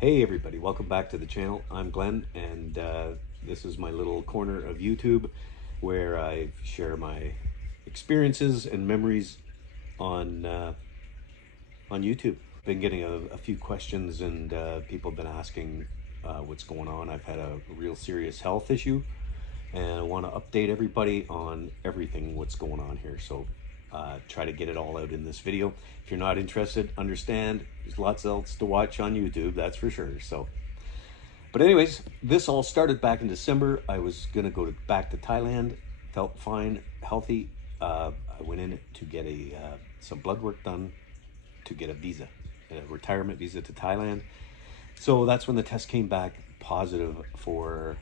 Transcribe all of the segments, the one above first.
Hey everybody, welcome back to the channel. I'm Glenn, and this is my little corner of YouTube where I share my experiences and memories on YouTube. Been getting a few questions, and people have been asking what's going on. I've had a real serious health issue, and I want to update everybody on everything what's going on here. So try to get it all out in this video. If you're not interested, understand. There's lots else to watch on YouTube, that's for sure. But anyways, this all started back in December. I was gonna go back to Thailand. Felt fine, healthy. I went in to get some blood work done to get a retirement visa to Thailand. So that's when the test came back positive for.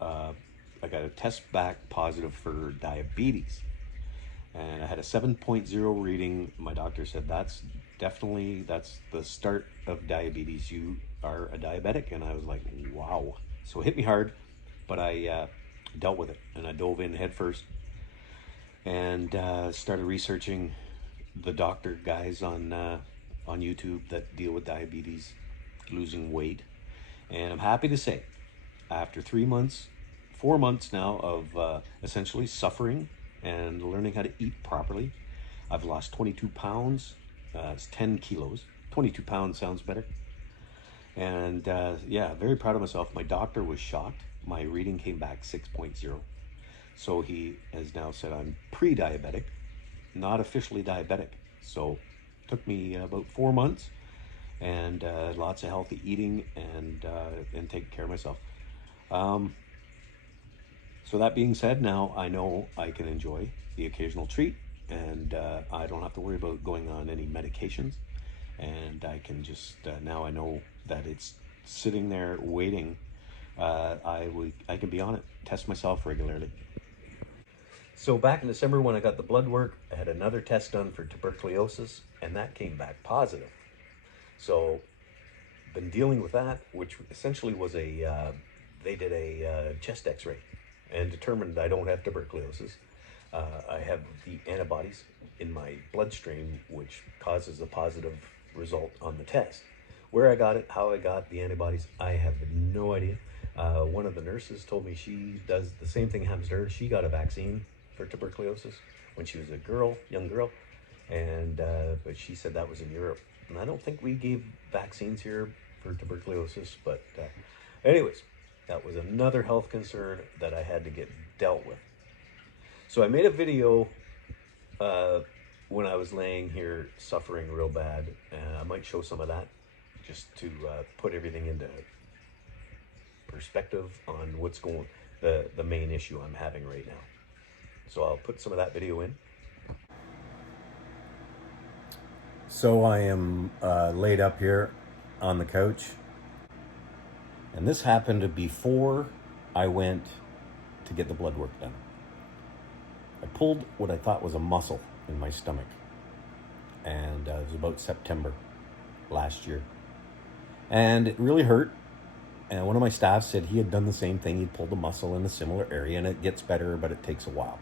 I got a test back positive for diabetes. And I had a 7.0 reading. My doctor said that's the start of diabetes. You are a diabetic. And I was like, wow. So it hit me hard, but I dealt with it, and I dove in head first and started researching the doctor guys on YouTube that deal with diabetes, losing weight. And I'm happy to say, after 4 months now of essentially suffering and learning how to eat properly, I've lost 22 pounds. It's 10 kilos. 22 pounds sounds better. And yeah, very proud of myself. My doctor was shocked. My reading came back 6.0. So he has now said I'm pre-diabetic, not officially diabetic. So it took me about 4 months, and lots of healthy eating and taking care of myself. So that being said, now I know I can enjoy the occasional treat, and I don't have to worry about going on any medications. And I can just, now I know that it's sitting there waiting. I can be on it, test myself regularly. So back in December when I got the blood work, I had another test done for tuberculosis, and that came back positive. So been dealing with that, which essentially was they did a chest x-ray and determined I don't have tuberculosis. I have the antibodies in my bloodstream, which causes a positive result on the test. Where I got it, how I got the antibodies, I have no idea. One of the nurses told me she does the same thing happens to her. She got a vaccine for tuberculosis when she was a young girl, and but she said that was in Europe. And I don't think we gave vaccines here for tuberculosis, but anyways, that was another health concern that I had to get dealt with. So I made a video when I was laying here suffering real bad, and I might show some of that just to put everything into perspective on what's the main issue I'm having right now. So I'll put some of that video in. So I am laid up here on the couch, and this happened before I went to get the blood work done. I pulled what I thought was a muscle in my stomach, and it was about September last year, and it really hurt. And one of my staff said he had done the same thing. He'd pulled a muscle in a similar area, and it gets better, but it takes a while.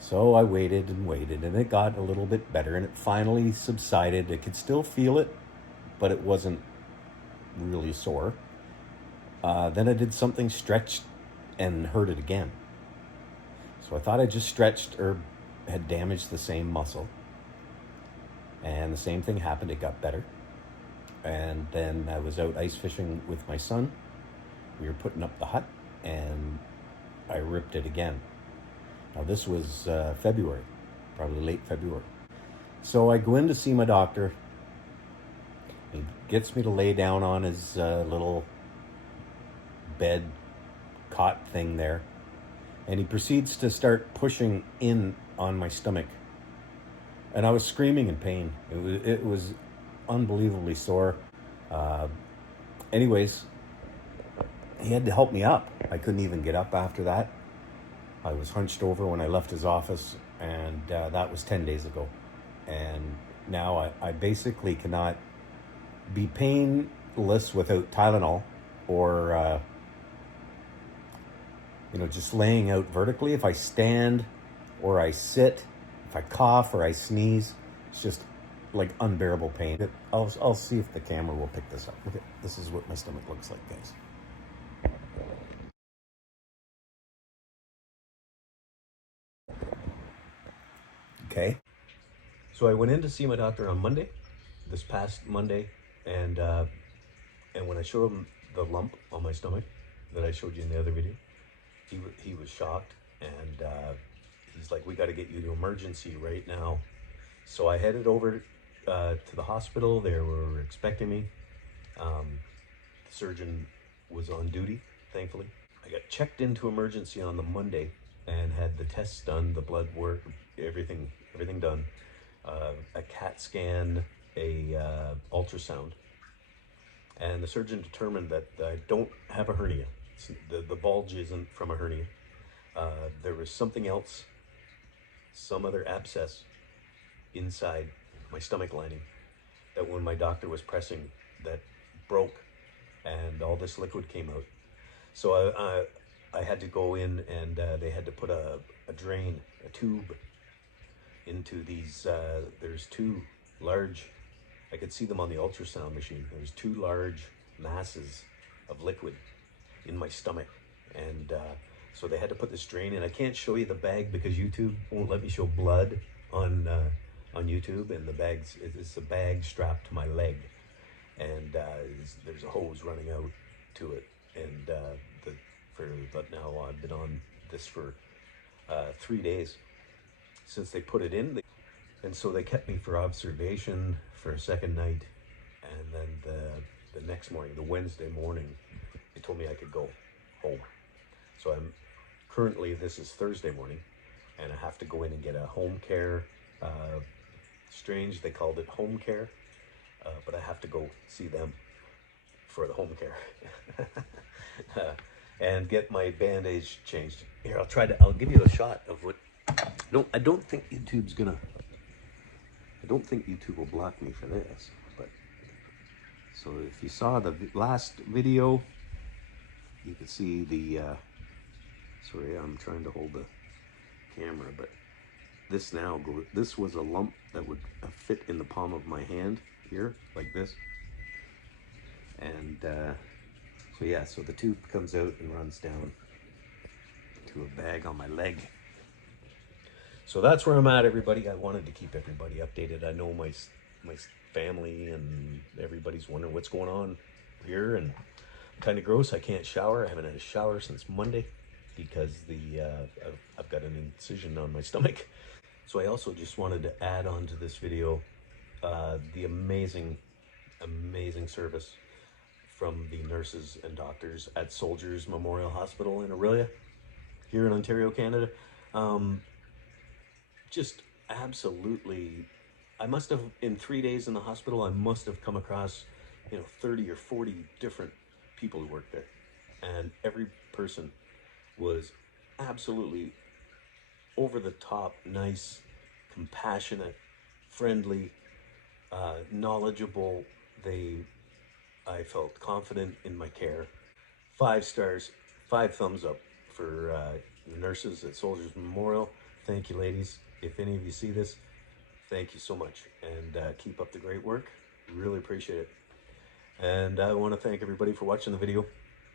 So I waited and waited, and it got a little bit better, and it finally subsided. I could still feel it, but it wasn't really sore. Then I did something, stretched, and hurt it again. So I thought I just stretched or had damaged the same muscle. And the same thing happened. It got better. And then I was out ice fishing with my son. We were putting up the hut, and I ripped it again. Now this was February, probably late February. So I go in to see my doctor. He gets me to lay down on his little bed cot thing there. And he proceeds to start pushing in on my stomach. And I was screaming in pain. It was unbelievably sore. Anyways, he had to help me up. I couldn't even get up after that. I was hunched over when I left his office, and that was 10 days ago. And now I basically cannot be painless without Tylenol or just laying out vertically. If I stand or I sit, if I cough or I sneeze, it's just like unbearable pain. I'll see if the camera will pick this up. Look at, this is what my stomach looks like, guys. Okay. So I went in to see my doctor on Monday, this past Monday, and when I showed him the lump on my stomach that I showed you in the other video, he was shocked, and he's like, "We got to get you to emergency right now." So I headed over to the hospital. They were expecting me. The surgeon was on duty, thankfully. I got checked into emergency on the Monday and had the tests done, the blood work, everything done. A CAT scan, a ultrasound, and the surgeon determined that I don't have a hernia. The bulge isn't from a hernia. There was something else, some other abscess inside my stomach lining that when my doctor was pressing, that broke, and all this liquid came out. So I had to go in, and they had to put a drain, a tube into these, there's two large, I could see them on the ultrasound machine. There's two large masses of liquid in my stomach. And so they had to put this drain in. I can't show you the bag because YouTube won't let me show blood on YouTube, and the bag's, it's a bag strapped to my leg. And there's a hose running out to it. And but now I've been on this for 3 days since they put it in. And so they kept me for observation for a second night. And then the next morning, the Wednesday morning, they told me I could go home. So I'm currently, this is Thursday morning, and I have to go in and get a home care. Strange, they called it home care, but I have to go see them for the home care. And get my bandage changed. Here, I'll give you a shot of what. No, I don't think YouTube's gonna. I don't think YouTube will block me for this. But so if you saw the last video, you could see the. Sorry, I'm trying to hold the camera, but this now goes. This was a lump that would fit in the palm of my hand here, like this, and. So yeah, so the tube comes out and runs down to a bag on my leg. So that's where I'm at, everybody. I wanted to keep everybody updated. I know my family and everybody's wondering what's going on here, and kind of gross. I can't shower. I haven't had a shower since Monday because I've got an incision on my stomach. So I also just wanted to add on to this video the amazing service from the nurses and doctors at Soldiers Memorial Hospital in Aurelia, here in Ontario, Canada. Just absolutely, I must have, in 3 days in the hospital, I must have come across, 30 or 40 different people who worked there. And every person was absolutely over the top, nice, compassionate, friendly, knowledgeable. I felt confident in my care. 5 stars, 5 thumbs up for the nurses at Soldiers Memorial. Thank you, ladies. If any of you see this, thank you so much, and keep up the great work. Really appreciate it. And I want to thank everybody for watching the video.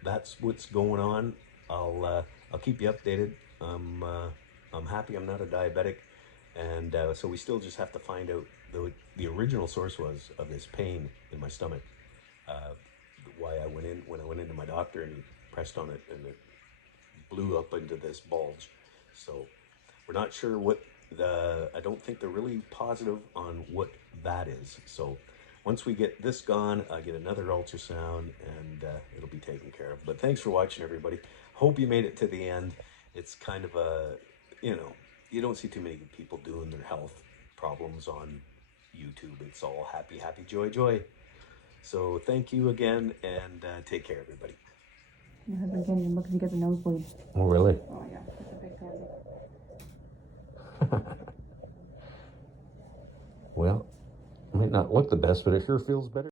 That's what's going on. I'll keep you updated. I'm happy I'm not a diabetic, and so we still just have to find out the original source was of this pain in my stomach. Why when I went into my doctor and he pressed on it and it blew up into this bulge. So we're not sure what I don't think they're really positive on what that is. So once we get this gone, I get another ultrasound and it'll be taken care of. But thanks for watching, everybody. Hope you made it to the end. It's kind of a, you don't see too many people doing their health problems on YouTube. It's all happy, joy. So thank you again, and take care, everybody. Your husband can't even look because he gets a nosebleed. Oh, really? Oh, yeah. It's a big target. Well, it might not look the best, but it sure feels better.